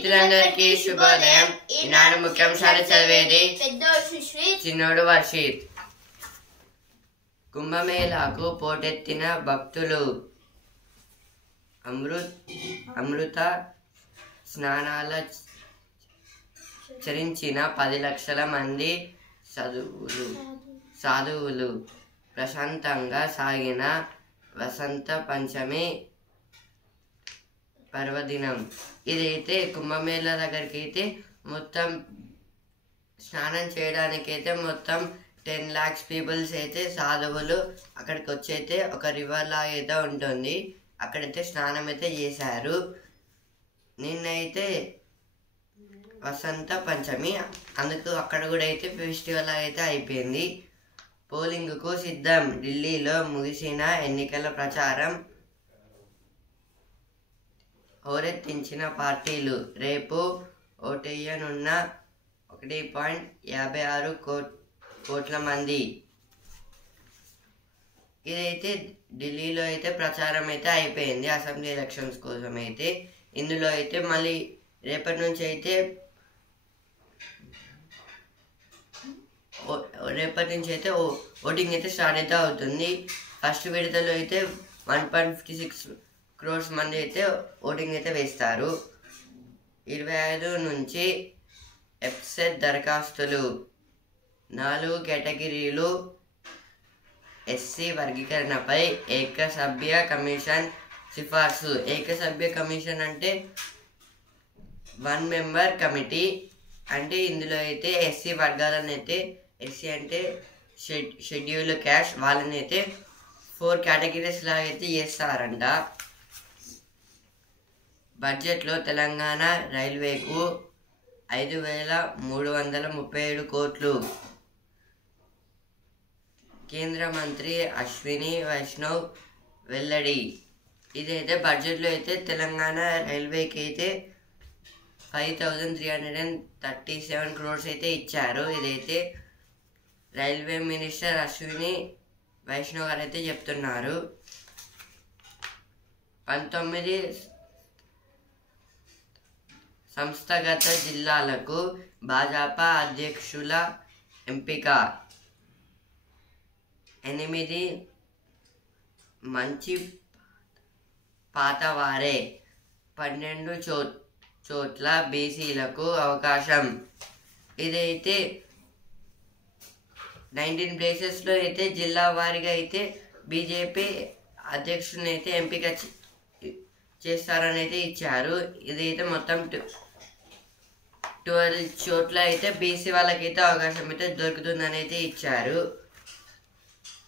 మిత్రులందరికీ శుభోదయం. ఈనాడు ముఖ్యాంశాలు చదివేది చిన్నోడు వర్షిత్. కుంభమేళాకు పోటెత్తిన భక్తులు. అమృత స్నానాల చరించిన 10 లక్షల మంది సాధువులు. ప్రశాంతంగా సాగిన వసంత పంచమి పర్వదినం. ఇదైతే కుంభమేళా దగ్గరికి అయితే మొత్తం స్నానం చేయడానికి అయితే మొత్తం 10 lakhs పీపుల్స్ అయితే సాధువులు అక్కడికి వచ్చి అయితే ఒక రివర్ లాగా అయితే ఉంటుంది, అక్కడైతే స్నానం అయితే చేశారు. నిన్నైతే వసంత పంచమి, అందుకు అక్కడ కూడా అయితే ఫెస్టివల్ అయితే అయిపోయింది. పోలింగ్కు సిద్ధం. ఢిల్లీలో ముగిసిన ఎన్నికల ప్రచారం. హోరెత్తించిన పార్టీలు. రేపు ఓటేయనున్న 1.56 కోట్ల మంది. ఇదైతే ఢిల్లీలో అయితే ప్రచారం అయితే అయిపోయింది అసెంబ్లీ ఎలక్షన్స్ కోసం అయితే. ఇందులో అయితే మళ్ళీ రేపటి నుంచి అయితే ఓటింగ్ అయితే స్టార్ట్ అయితే అవుతుంది. ఫస్ట్ విడతలో అయితే 1.56 crores మంది అయితే ఓటింగ్ అయితే వేస్తారు. 25 నుంచి ఎఫ్సెట్ దరఖాస్తులు. 4 కేటగిరీలు. ఎస్సీ వర్గీకరణపై ఏకసభ్య కమిషన్ సిఫార్సు. ఏకసభ్య కమిషన్ అంటే 1 member కమిటీ. అంటే ఇందులో అయితే ఎస్సీ వర్గాలను అయితే, ఎస్సీ అంటే షెడ్యూల్ క్యాస్ట్, వాళ్ళని అయితే 4 categories లాగా అయితే చేస్తారంట. బడ్జెట్లో తెలంగాణ రైల్వేకు 5,337 కోట్లు. కేంద్ర మంత్రి అశ్విని వైష్ణవ్ వెల్లడి. ఇదైతే బడ్జెట్లో అయితే తెలంగాణ రైల్వేకి అయితే 5,337 crores అయితే ఇచ్చారు. ఇదైతే రైల్వే మినిస్టర్ అశ్విని వైష్ణవ్ గారు అయితే చెప్తున్నారు. 19 సంస్థాగత జిల్లాలకు భాజపా అధ్యక్షుల ఎంపిక. 8 మంచి పాతవారే. 12 చోట్ల బీసీలకు అవకాశం. ఇదైతే 19 ప్లేసెస్లో అయితే జిల్లా వారీగా అయితే బీజేపీ అధ్యక్షుని అయితే ఎంపిక చేస్తారని అయితే ఇచ్చారు. ఇదైతే మొత్తం 12 చోట్ల అయితే బీసీ వాళ్ళకైతే అవకాశం అయితే దొరుకుతుందని అయితే ఇచ్చారు.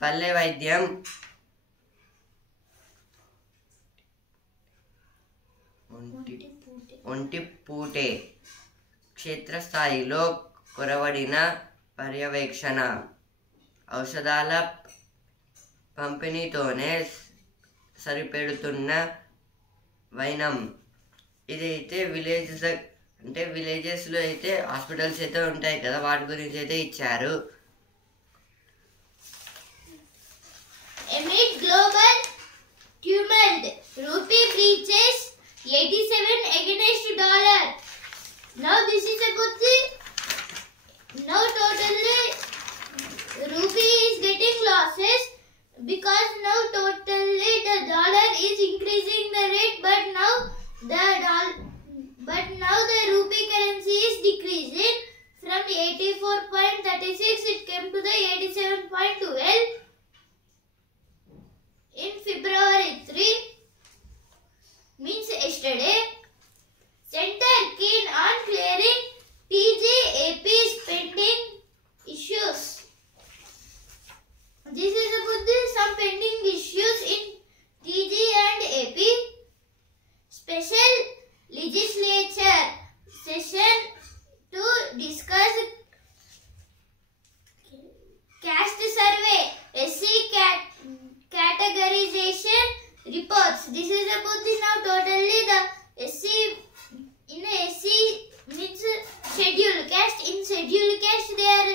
పల్లె వైద్యం. ఒంటి పూటే. క్షేత్రస్థాయిలో కొరవడిన పర్యవేక్షణ. ఔషధాల పంపిణీతోనే సరిపెడుతున్న వైనం. ఇదైతే విలేజెస్లో అయితే హాస్పిటల్స్ అయితే ఉంటాయి కదా, వాటి గురించి అయితే ఇచ్చారు. Amid global tumult, rupee breaches 87 against dollar. Now this is about the totally rupee is getting losses because now totally the dollar is increasing the rate, but now the rupee currency is decreasing from 84.36 it came to the 87.12 in February 3, means yesterday. Center keen on clearing TG-AP's pending issues. This is about some pending issues in TG and AP. Special legislature session to discuss caste survey, SC categorization reports. This is about now totally the SC in SC means scheduled caste. In scheduled caste they are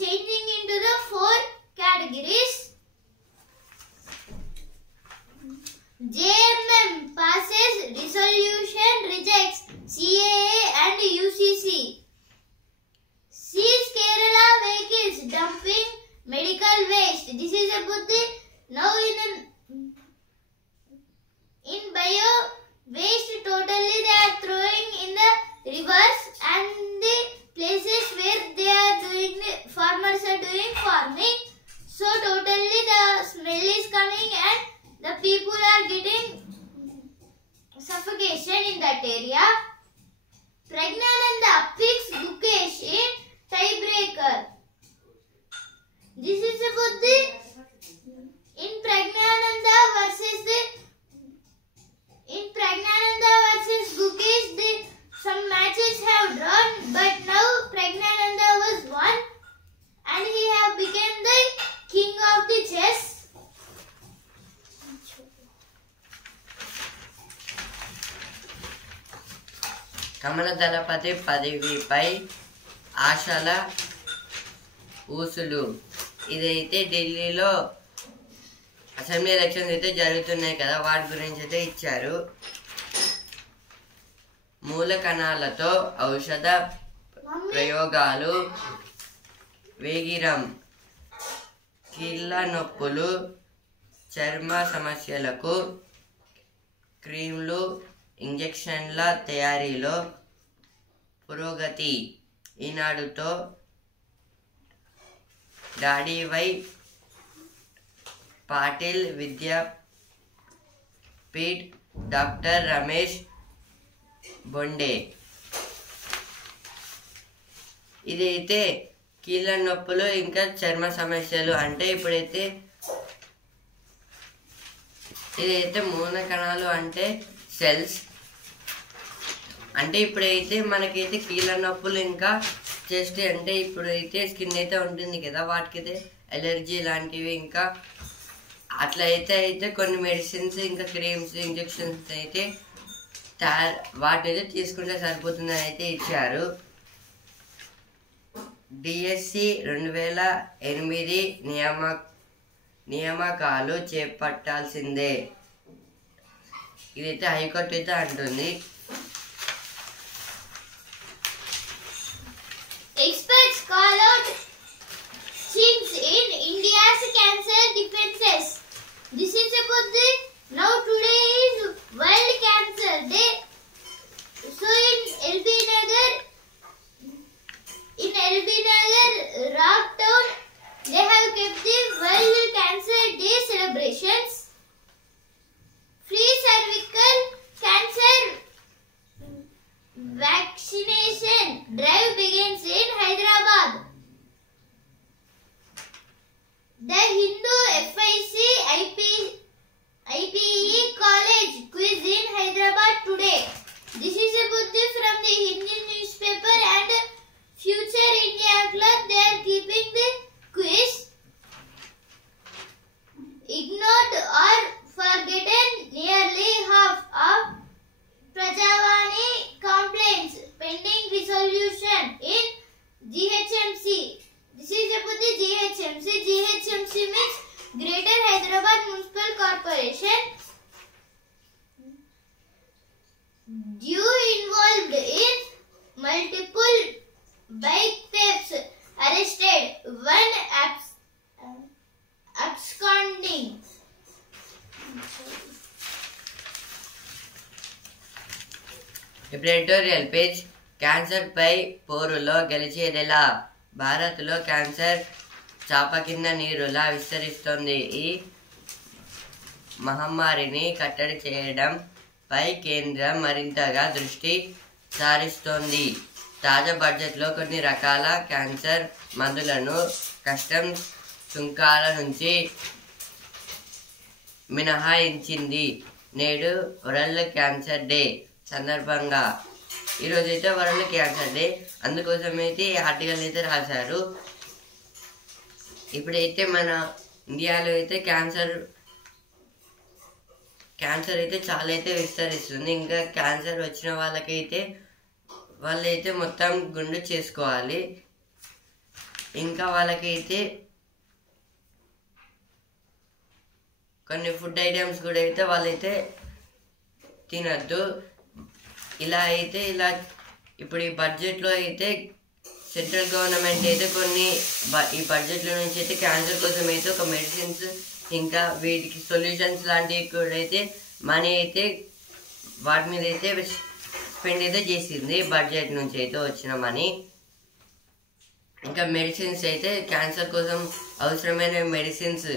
changing into the 4 categories. JMM passes resolution rejects CAA medical waste. This is about the now in bio waste totally they are throwing in the rivers and the places where they are doing farmers are doing farming. So totally the smell is coming and the people are getting suffocation in that area. Pragnananda picks Gukesh in tiebreaker. This is about the in Pragnananda versus Gukesh. Some matches have drawn, but now Pragnananda was won, and he have become the king of the chess. కమల దళపతి పదవిపై ఆశల ఊసులు. ఇదైతే ఢిల్లీలో assembly elections అయితే జరుగుతున్నాయి కదా, వాటి గురించి అయితే ఇచ్చారు. మూల కణాలతో ఔషధ ప్రయోగాలు, వేగిరం, కీళ్ళ నొప్పులు, చర్మ సమస్యలకు క్రీమ్లు, ఇంజెక్షన్ల తయారీలో పురోగతి. ఈనాడుతో డాడీవై పాటిల్ విద్యాపీఠ్, డాక్టర్ రమేష్ బొండే. ఇదైతే కీళ్ళ నొప్పులు ఇంకా చర్మ సమస్యలు అంటే ఇదైతే మూల కణాలు అంటే సెల్స్. అంటే ఇప్పుడైతే మనకైతే కీళ్ళ నొప్పులు ఇంకా చెస్ట్ అంటే ఇప్పుడైతే స్కిన్ అయితే ఉంటుంది కదా, వాటికైతే ఎలర్జీ లాంటివి ఇంకా అట్లా అయితే కొన్ని మెడిసిన్స్ ఇంకా క్రీమ్స్ ఇంజెక్షన్స్ అయితే వాటిని అయితే తీసుకుంటే సరిపోతుందని అయితే ఇచ్చారు. డిఎస్సి 2008 నియామకాలు చేపట్టాల్సిందే. ఇదైతే హైకోర్టు అయితే అంటుంది. Experts call out chinks in India's cancer defenses. This is about the now today is World Cancer Day. So in LB Nagar, Rock Town, they have kept the World Cancer Day celebrations. Free cervical cancer vaccination drive begins in Hyderabad. The Hindu FIC IPE College quiz in Hyderabad today. This is about from the Hindi newspaper and Future India Club. They are keeping the quiz. Ignored or forgotten nearly half of Prajavani complaints pending resolution in GHMC. This is about the GHMC. GHMC means Greater Hyderabad Municipal Corporation. Due involved in multiple bike thefts arrested, one absconding. Editorial page. Cancer పై పోరులో గెలిచేదెలా? భారత్లో cancer చాప కింద నీరులా విస్తరిస్తోంది. ఈ మహమ్మారిని కట్టడి చేయడంపై కేంద్రం మరింతగా దృష్టి సారిస్తోంది. తాజా బడ్జెట్లో కొన్ని రకాల క్యాన్సర్ మందులను కస్టమ్స్ సుంకాల నుంచి మినహాయించింది. నేడు వరల్డ్ క్యాన్సర్ డే సందర్భంగా ఈరోజైతే వరల్డ్ క్యాన్సర్ డే, అందుకోసం అయితే ఈ ఆర్టికల్ అయితే రాశారు. ఇప్పుడైతే మన ఇండియాలో అయితే క్యాన్సర్ అయితే చాలా అయితే విస్తరిస్తుంది. ఇంకా క్యాన్సర్ వచ్చిన వాళ్ళైతే మొత్తం గుండు చేసుకోవాలి. ఇంకా వాళ్ళకైతే కొన్ని ఫుడ్ ఐటమ్స్ కూడా అయితే వాళ్ళైతే తినద్దు. ఇలా ఇప్పుడు ఈ బడ్జెట్లో అయితే సెంట్రల్ గవర్నమెంట్ అయితే కొన్ని ఈ బడ్జెట్లో నుంచి అయితే క్యాన్సర్ కోసం అయితే ఒక మెడిసిన్స్ ఇంకా వీటికి సొల్యూషన్స్ లాంటివి కూడా అయితే మనీ అయితే వాటి మీద అయితే స్పెండ్ అయితే చేసింది బడ్జెట్ నుంచి అయితే వచ్చిన మనీ. ఇంకా మెడిసిన్స్ అయితే క్యాన్సర్ కోసం అవసరమైన మెడిసిన్స్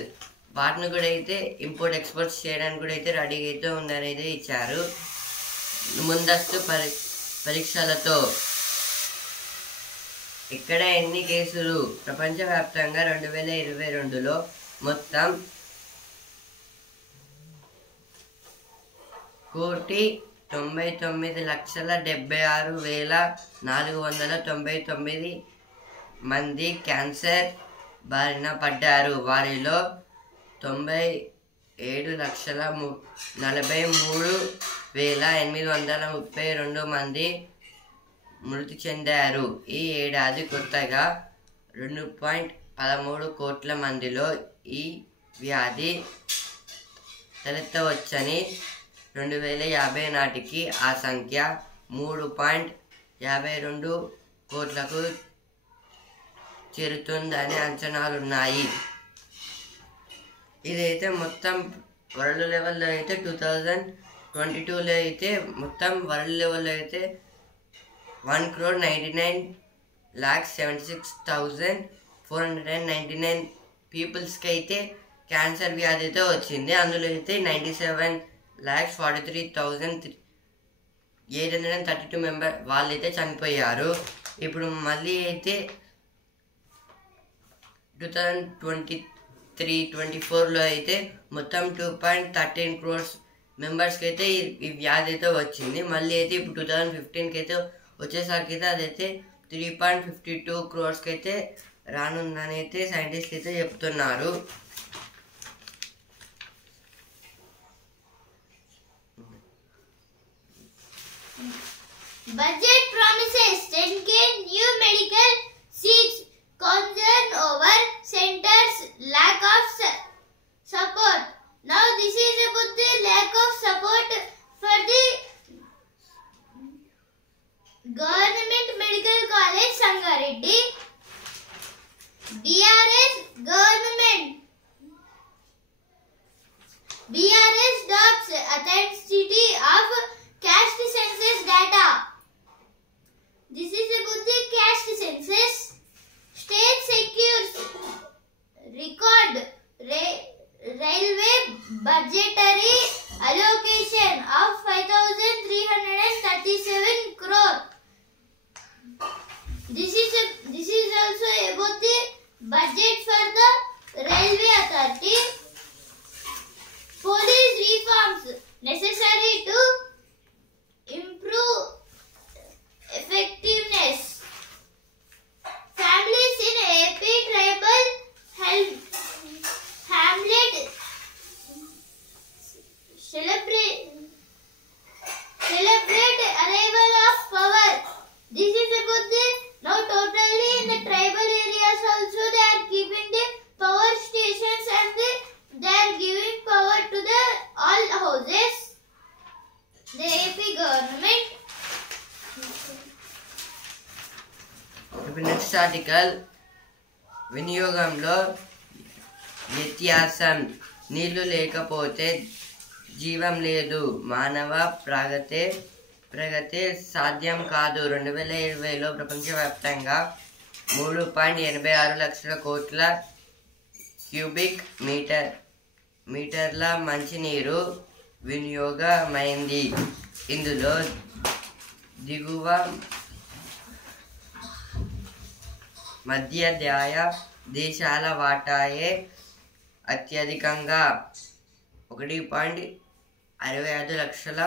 వాటిని కూడా అయితే ఇంపోర్ట్ ఎక్స్పోర్ట్స్ చేయడానికి కూడా అయితే రెడీగా అయితే ఉందని అయితే ఇచ్చారు. ముందస్తు పరీక్షలతో ఇక్కడ ఎన్ని కేసులు ప్రపంచవ్యాప్తంగా 2022లో మొత్తం 1,99,76,499 మంది క్యాన్సర్ బారిన పడ్డారు. వారిలో 97,43,832 మంది మృతి చెందారు. ఈ ఏడాది కొత్తగా 2.13 కోట్ల మందిలో ఈ వ్యాధి తలెత్తవచ్చని 2050 నాటికి ఆ సంఖ్య 3.52 కోట్లకు చేరుతుందని అంచనాలున్నాయి. ఇదైతే మొత్తం వరల్డ్ లెవెల్లో అయితే 2022లో అయితే మొత్తం వరల్డ్ లెవెల్లో అయితే 1,76,499 పీపుల్స్కి అయితే క్యాన్సర్ వ్యాధి అయితే వచ్చింది. అందులో అయితే 97,43,832 మెంబర్ వాళ్ళైతే చనిపోయారు. ఇప్పుడు మళ్ళీ అయితే 2023-24లో అయితే మొత్తం 2.13 crores మెంబర్స్కి అయితే ఈ వ్యాధి అయితే వచ్చింది. మళ్ళీ అయితే ఇప్పుడు 2015కి అయితే వచ్చేసరికి అయితే అదైతే 3.52 crores అయితే రానుందని అయితే సైంటిస్టులు అయితే చెప్తున్నారు. Budget promises 10k new medical seats, concern over centers lack of support. Now this is about the lack of support for the Government Medical College Sangareddy. BRS doubts authenticity of caste census data. This is about the caste census. State secures record railway budgetary allocation of 5,337 crore. This is also about the budget for the railway authority. Police reforms necessary to improve effectiveness. Families in AP tribal hamlet celebrate arrival of power. This is about the now totally in the tribal areas also they are keeping the power stations and they are giving power to the all houses. The AP government. ఇప్పుడు next article వినియోగంలో వ్యత్యాసం. నీళ్లు లేకపోతే జీవం లేదు, మానవ ప్రగతి సాధ్యం కాదు. 2020లో ప్రపంచవ్యాప్తంగా 3.86 లక్షల కోట్ల క్యూబిక్ మీటర్ల మంచినీరు వినియోగమైంది. ఇందులో దిగువ మధ్యదాయ దేశాల వాటాయే అత్యధికంగా 1.65 లక్షల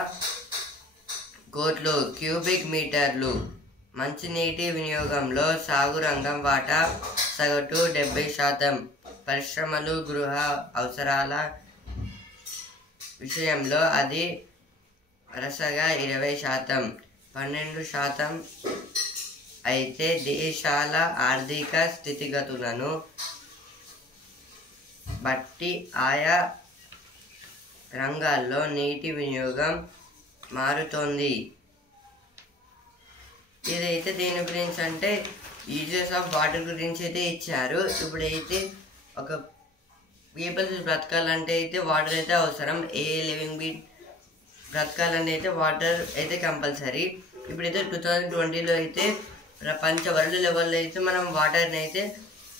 కోట్లు క్యూబిక్ మీటర్లు. మంచినీటి వినియోగంలో సాగు రంగం వాటా సగటు 70%. పరిశ్రమలు గృహ అవసరాల విషయంలో అది వరుసగా 20%, 12% అయితే దేశాల ఆర్థిక స్థితిగతులను బట్టి ఆయా రంగాల్లో నీటి వినియోగం మారుతోంది. ఇదైతే దేని గురించి అంటే యూజెస్ ఆఫ్ వాటర్ గురించి అయితే ఇచ్చారు. ఇప్పుడైతే ఒక పీపుల్స్ బ్రతకాలంటే అయితే వాటర్ అయితే అవసరం. ఏ లివింగ్ బీయింగ్ బ్రతకాలంటే అయితే వాటర్ అయితే కంపల్సరీ. ఇప్పుడైతే 2020లో అయితే ప్రపంచ వరల్డ్ లెవెల్లో అయితే మనం వాటర్ని అయితే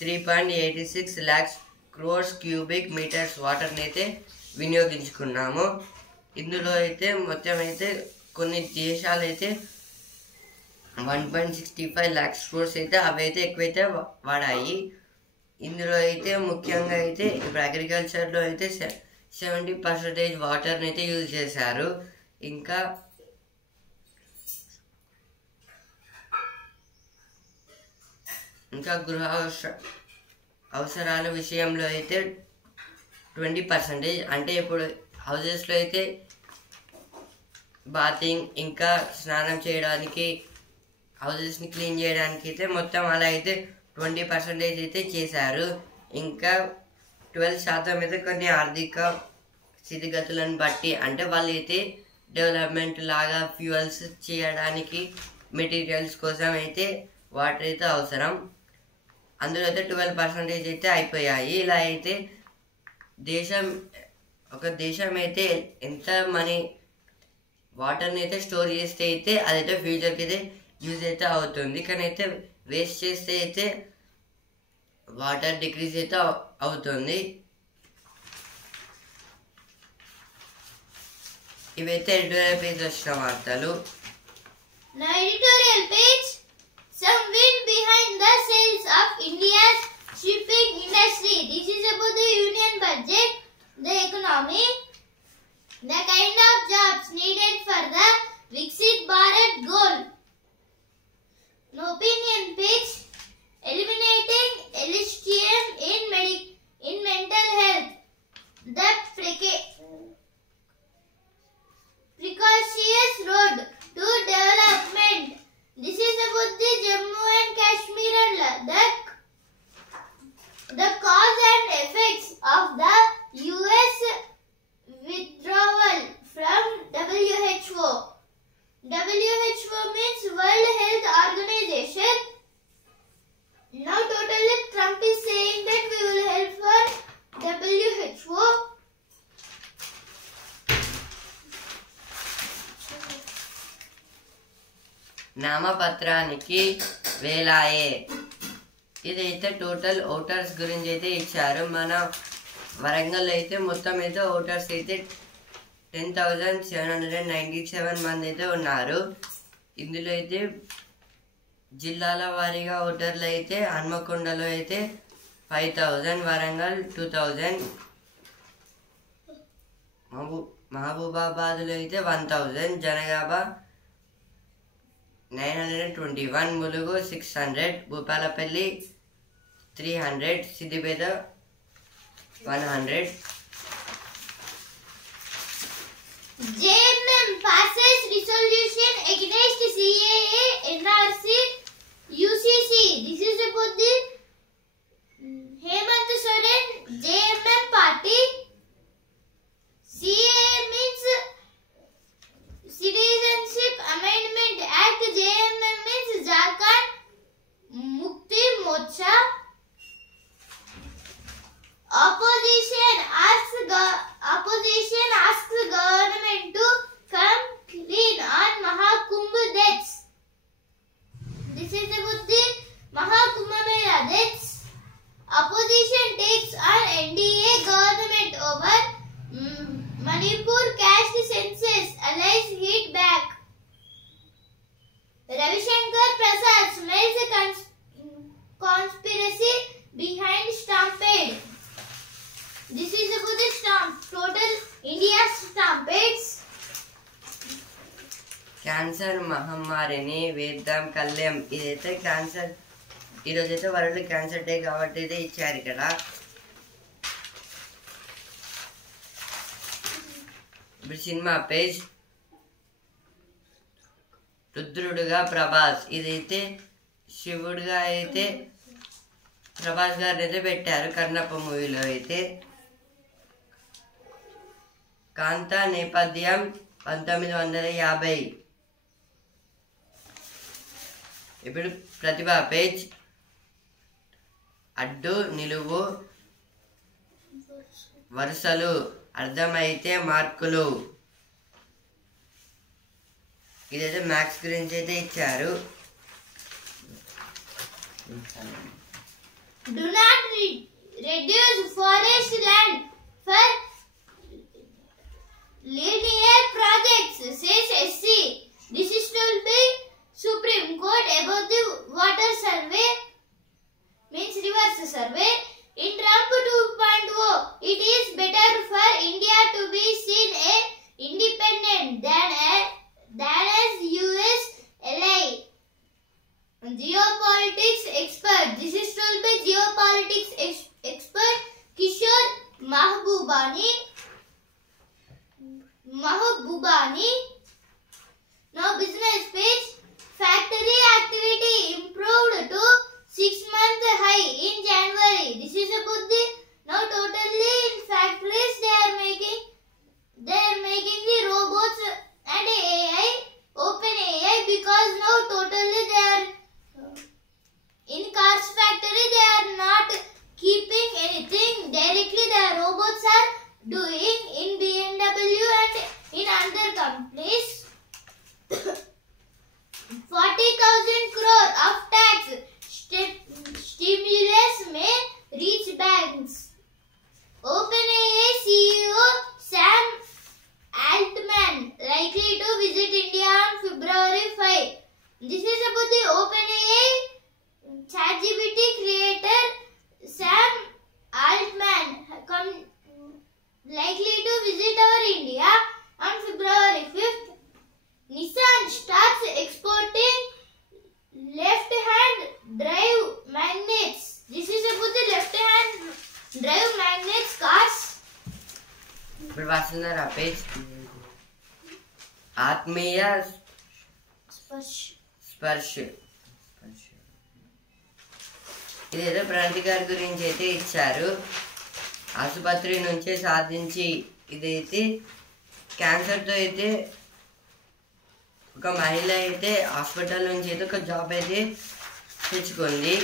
3.86 lakhs crores cubic meters వాటర్ని అయితే వినియోగించుకున్నాము. ఇందులో అయితే మొత్తం అయితే కొన్ని దేశాలు అయితే 1.65 lakhs crores అయితే అవి అయితే ఎక్కువైతే వాడాయి. ఇందులో అయితే ముఖ్యంగా అయితే ఇప్పుడు అగ్రికల్చర్లో అయితే 70% వాటర్ని అయితే యూజ్ చేశారు. ఇంకా గృహ అవసరాల విషయంలో అయితే 20%. అంటే ఇప్పుడు హౌజెస్లో అయితే బాతింగ్ ఇంకా స్నానం చేయడానికి హౌజెస్ని క్లీన్ చేయడానికి అయితే మొత్తం అలా అయితే 20% అయితే చేశారు. ఇంకా 12% అయితే కొన్ని ఆర్థిక స్థితిగతులను బట్టి అంటే వాళ్ళు అయితే డెవలప్మెంట్ లాగా ఫ్యూయల్స్ చేయడానికి మెటీరియల్స్ కోసం అయితే వాటర్ అయితే అవసరం. అందులో అయితే 12% అయితే అయిపోయాయి. ఇలా అయితే ఒక దేశం అయితే ఎంత మనీ వాటర్ని అయితే స్టోర్ చేస్తే అయితే అదైతే ఫ్యూచర్కి అయితే యూజ్ అయితే అవుతుంది. కానీ అయితే వేస్ట్ చేస్తే అయితే వాటర్ డిక్రీజ్ అయితే అవుతుంది. ఇవైతే ఎడిటోరియల్ పేజ్ వచ్చిన వార్తలు. Now editorial page. Some wind behind the sails of India's shipping industry. This is about the union budget, the economy, the kind of jobs needed for the Viksit Bharat goal. No opinion page. Eliminating elitism in mental health. The precocious road to development. This is about the Jammu and Kashmir and Ladakh. The cause and effects of the US withdrawal from WHO. WHO means World Health Organization. Now totally Trump is saying that we will help for WHO. నామపత్రానికి వేలాయే. ఇదైతే total voters గురించి అయితే ఇచ్చారు. మన వరంగల్ అయితే మొత్తం అయితే voters అయితే 10,797 మంది అయితే ఉన్నారు. ఇందులో అయితే జిల్లాల వారీగా ఓటర్లు అయితే హన్మకొండలో అయితే 5,000, వరంగల్ 2,000, మహబూబాబాద్లో అయితే 1,000, Janagama 921, Mulugu 600, Bhupalpally 300, Siddipet 100. JMM passes resolution against CAA, NRC, UCC. This is about the Hemant Soren JMM party. CAA means Citizenship Amendment Act. JMM means Jharkhand Mukti Morcha. Opposition asks government to come clean on Mahakumbh deaths. This is about the Mahakumbh Mela deaths. Opposition takes on NDA government over Manipur caste census. Allies hit back. Ravi Shankar Prasad smells a conspiracy behind stampede. This is about the total India stampeds. Cancer మహమ్మారిని వేద్దాం కళ్యాణ్. ఇదైతే cancer ఈరోజైతే world cancer day కాబట్టి అయితే ఇచ్చారు ఇక్కడ. ఇప్పుడు cinema page. రుద్రుడుగా Prabhas. ఇదైతే శివుడుగా అయితే ప్రభాస్ గారిని అయితే పెట్టారు కన్నప్ప మూవీలో అయితే. కాంతా నేపథ్యం 1950. ఇప్పుడు ప్రతిభ పేజ్ అడ్డు నిలువు వరుసలు అర్థమైతే మార్కులు. ఇదైతే మ్యాథ్స్ గురించి అయితే ఇచ్చారు. Do not reduce forest land for linear projects, says SC. This is told by Supreme Court about the water survey, means reverse survey. In Trump 2.0, it is better for India to be seen as independent than as US ally. Geopolitics expert. This is told by geopolitics expert Kishore Mahbubani. Now business page. Factory activity improved to 6-month high in January. This is about the now totally in factories they are making the robots and AI, open AI, because now totally they are in cars factory they are not keeping anything directly. The robots are doing in BMW and in other companies. 40,000 crore of tax stimulus may reach banks. OpenAI CEO Sam Altman likely to visit India on February 5. This is about the OpenAI ChatGPT creator Sam Altman likely to visit our India on February 5th. Nissan starts exporting left-hand drive magnets. This is about the left-hand drive magnets cars. ఇప్పుడు వస్తున్నారా page ఆత్మీయ స్పర్శ. ఇదేదో ప్రణతి గారి గురించి అయితే ఇచ్చారు. ఆసుపత్రి నుంచి సాధించి ఇదైతే క్యాన్సర్తో అయితే ఒక మహిళ అయితే హాస్పిటల్ నుంచి అయితే ఒక జాబ్ అయితే తెచ్చుకుంది.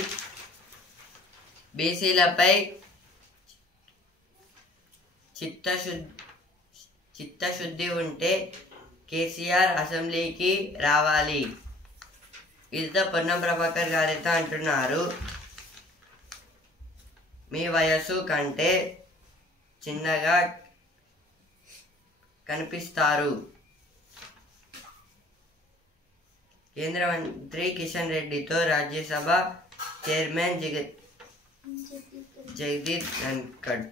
బీసీలపై చిత్తశుద్ధి ఉంటే కేసీఆర్ అసెంబ్లీకి రావాలి. ఇదితో పొన్నం ప్రభాకర్ గారు అయితే అంటున్నారు. మీ వయస్సు కంటే చిన్నగా కనిపిస్తారు. కేంద్ర మంత్రి కిషన్ రెడ్డితో రాజ్యసభ చైర్మన్ జగదీప్ ధన్కడ్.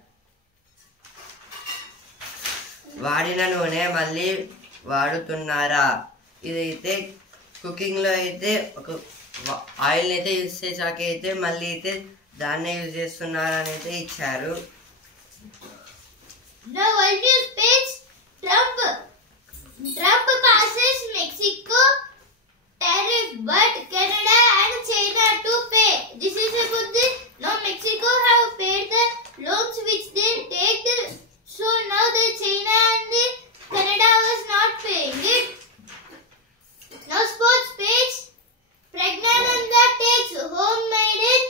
వాడిన నూనె మళ్ళీ వాడుతున్నారా? ఇదైతే కుకింగ్లో అయితే ఒక ఆయిల్ అయితే యూజ్ చేసాక అయితే మళ్ళీ అయితే దాన్నే యూజ్ చేస్తున్నారా అని అయితే ఇచ్చారు. The world news page. Trump passes Mexico tariff, but Canada and China to pay. This is about the now Mexico have paid the loans which they take, so now the China and the Canada was not paying it. Now sports page. Pragnananda takes home maiden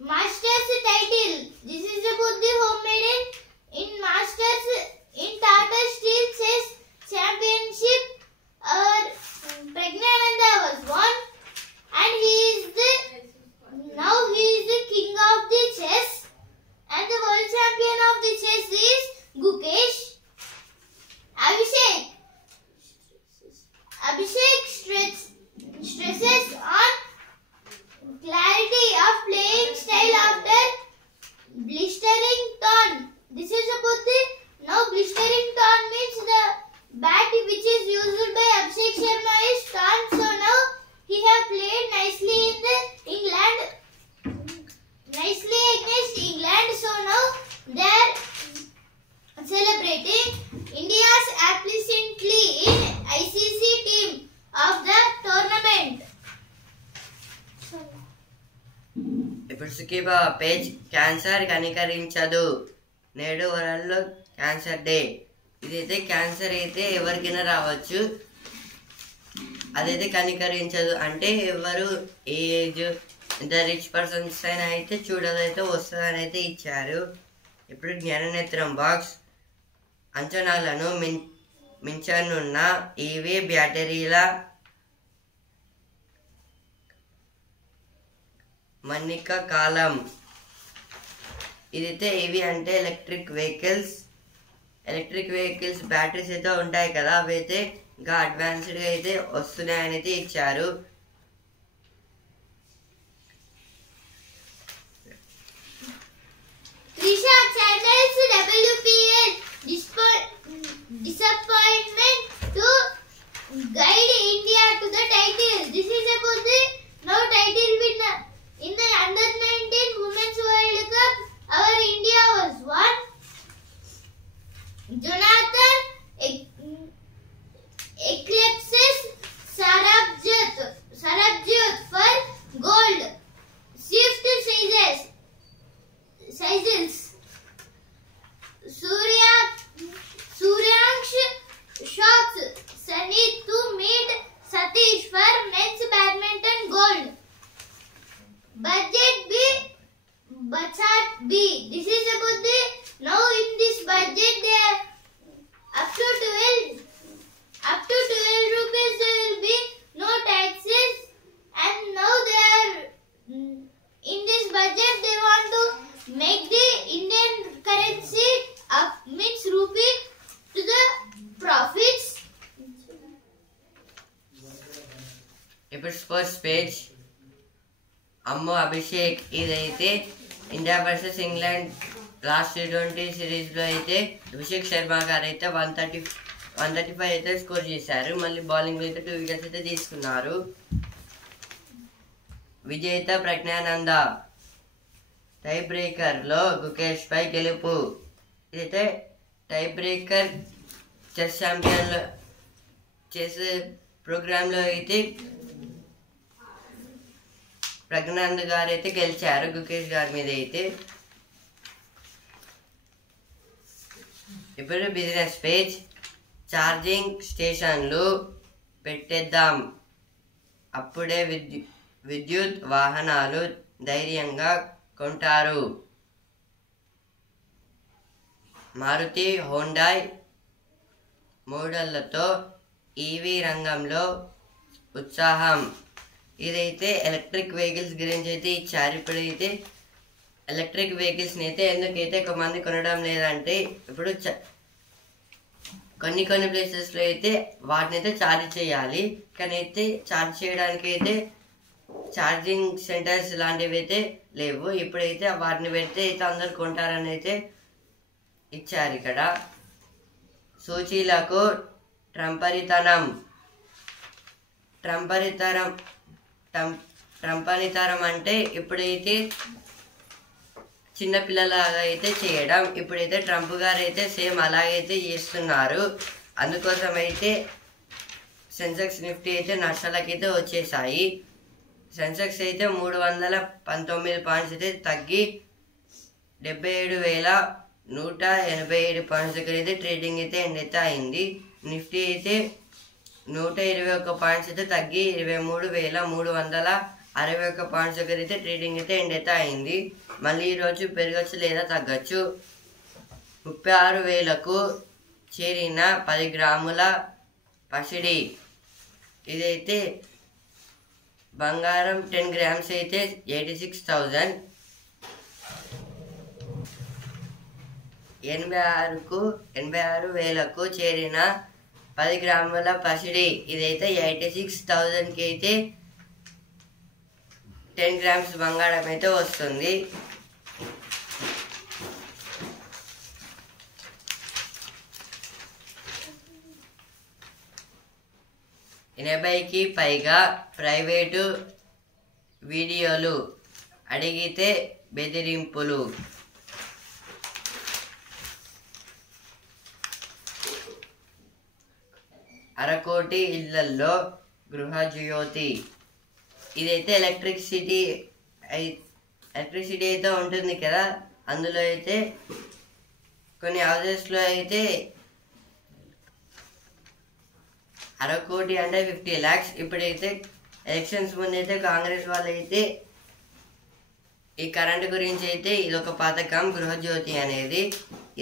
Masters title. This is about the home maiden in Masters in Tata Steel Chess Championship. Pragnananda was won, and he is the king of the chess, and the world champion of the chess is Gukesh. Abhishek stresses on clarity of playing style after blistering torn. This is about the now blistering torn means the bat which is used by Abhishek Sharma is torn. So now he have played nicely in the England, nicely against England. So now they are celebrating. India's absently in ICC team of the tournament. ఇప్పుడు సుఖీబా page cancer కనికరించదు. నేడు world cancer day. ఇదైతే cancer అయితే ఎవరికైనా రావచ్చు. అదైతే కనికరించదు. అంటే ఎవరు ఏ ఏజ్ ఎంత రిచ్ పర్సన్స్ అయినా అయితే చూడాలైతే వస్తుందని అయితే ఇచ్చారు. ఇప్పుడు జ్ఞాననేత్రం బాక్స్ అంచనాలను మించనున్న ఈవీ బ్యాటరీల మన్నిక కాలం. ఇదైతే ఈవీ అంటే ఎలక్ట్రిక్ వెహికల్స్ బ్యాటరీస్ అయితే ఉంటాయి కదా, అవి అయితే ఇంకా అడ్వాన్స్డ్గా అయితే వస్తున్నాయని అయితే ఇచ్చారు. Disappointment to guide India to the title. This is about the now title winner in the under-19 Women's World Cup. Our India was won. Jonathan eclipses Sarabjot for gold. Swift sizes. Suryansh shocks Sunny to meet Satish for men's badminton gold. Budget B. This is about the now in this budget they are up to 12 rupees there will be no taxes, and now they are in this budget they want to make the Indian currency up means rupee to the profits. ఇప్పుడు sports page అమ్మో అభిషేక్. ఇదైతే India versus England last T20 సిరీస్లో అయితే అభిషేక్ శర్మ గారు అయితే 135 అయితే score చేశారు. మళ్ళీ బౌలింగ్లో అయితే 2 వికెట్స్ అయితే తీసుకున్నారు. విజేత ప్రజ్ఞానంద టై బ్రేకర్లో గుకేష్ పై గెలుపు. ఇదైతే టై బ్రేకర్ చెస్ ఛాంపియన్లో చెస్ ప్రోగ్రాంలో అయితే ప్రజ్ఞానంద్ గారు అయితే గెలిచారు గుకేష్ గారి మీద అయితే. ఇప్పుడు బిజినెస్ పేజ్ ఛార్జింగ్ స్టేషన్లు పెట్టేద్దాం, అప్పుడే విద్యుత్ వాహనాలు ధైర్యంగా కొంటారు. మారుతి హోండాయ్ మోడళ్లతో ఈవీ రంగంలో ఉత్సాహం. ఇదైతే ఎలక్ట్రిక్ వెహికల్స్ గురించి అయితే ఇచ్చారు. ఇప్పుడైతే ఎలక్ట్రిక్ వెహికల్స్ని అయితే ఎందుకైతే ఎక్కువ మంది కొనడం లేదంటే, ఇప్పుడు కొన్ని ప్లేసెస్లో అయితే వాటిని అయితే ఛార్జ్ చేయాలి, కానీ అయితే ఛార్జ్ చేయడానికి అయితే ఛార్జింగ్ సెంటర్స్ లాంటివి అయితే లేవు. ఇప్పుడైతే వాటిని పెడితే అయితే అందరు కొంటారని అయితే ఇచ్చారు. ఇక్కడ సూచీలకు ట్రంపరితరం అంటే ఇప్పుడైతే చిన్నపిల్లలాగా అయితే చేయడం. ఇప్పుడైతే ట్రంప్ గారు అయితే సేమ్ అలాగైతే చేస్తున్నారు. అందుకోసం అయితే సెన్సెక్స్ నిఫ్టీ అయితే నష్టాలకైతే వచ్చేసాయి. సెన్సెక్స్ అయితే 319 పాయింట్స్ అయితే తగ్గి 77,187 పాయింట్స్ దగ్గర అయితే ట్రేడింగ్ అయితే ఎండ్ అయితే అయింది. నిఫ్టీ అయితే 121 పాయింట్స్ అయితే తగ్గి 23,361 పాయింట్స్ దగ్గర అయితే ట్రేడింగ్ అయితే ఎండ్ అయితే అయింది. మళ్ళీ ఈరోజు పెరగచ్చు లేదా తగ్గచ్చు. 36,000కు చేరిన 10 గ్రాముల పసిడి. ఇదైతే బంగారం 10 గ్రామ్స్ అయితే 86,000. 86,000కు చేరిన 10 గ్రాముల పసిడి. ఇదైతే 86,000కి అయితే 10 గ్రామ్స్ బంగారం అయితే వస్తుంది. ఎనభైకి పైగా ప్రైవేటు వీడియోలు, అడిగితే బెదిరింపులు. అరకోటి ఇళ్లల్లో గృహజ్యోతి. ఇదైతే ఎలక్ట్రిసిటీ అయితే ఉంటుంది కదా, అందులో అయితే కొన్ని హౌజెస్లో అయితే 1 కోటి అంటే 50 lakhs. ఇప్పుడైతే ఎలక్షన్స్ ముందైతే కాంగ్రెస్ వాళ్ళు అయితే ఈ కరెంట్ గురించి అయితే ఇది ఒక పథకం గృహజ్యోతి అనేది,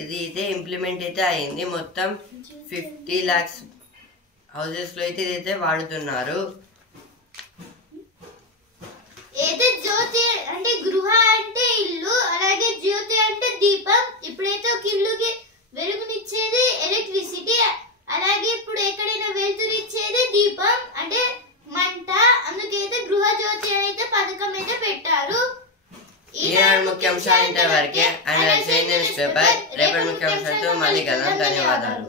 ఇది అయితే ఇంప్లిమెంట్ అయితే అయింది. మొత్తం 50 lakhs హౌసెస్ లో అయితే ఇదైతే వాడుతున్నారు. ఏదో జ్యోతి అంటే గృహ అంటే ఇల్లు, అలాగే జ్యోతి అంటే దీపం. ఇప్పుడైతే ఒక ఇల్లుకి వెలుగునిచ్చేది ఎలక్ట్రిసిటీ, అలాగే ఇప్పుడు ఎక్కడైనా వెలుతురిచ్చేది దీపం అంటే మంట. అందుకైతే గృహ జ్యోతి అయితే పథకం అయితే పెట్టారు. ఈనాడు ముఖ్యాంశాలు ఇంతవరకే. అండ్ న్యూస్ పేపర్ రేపటి ముఖ్యాంశాలతో మళ్ళీ కలుద్దాం. ధన్యవాదాలు.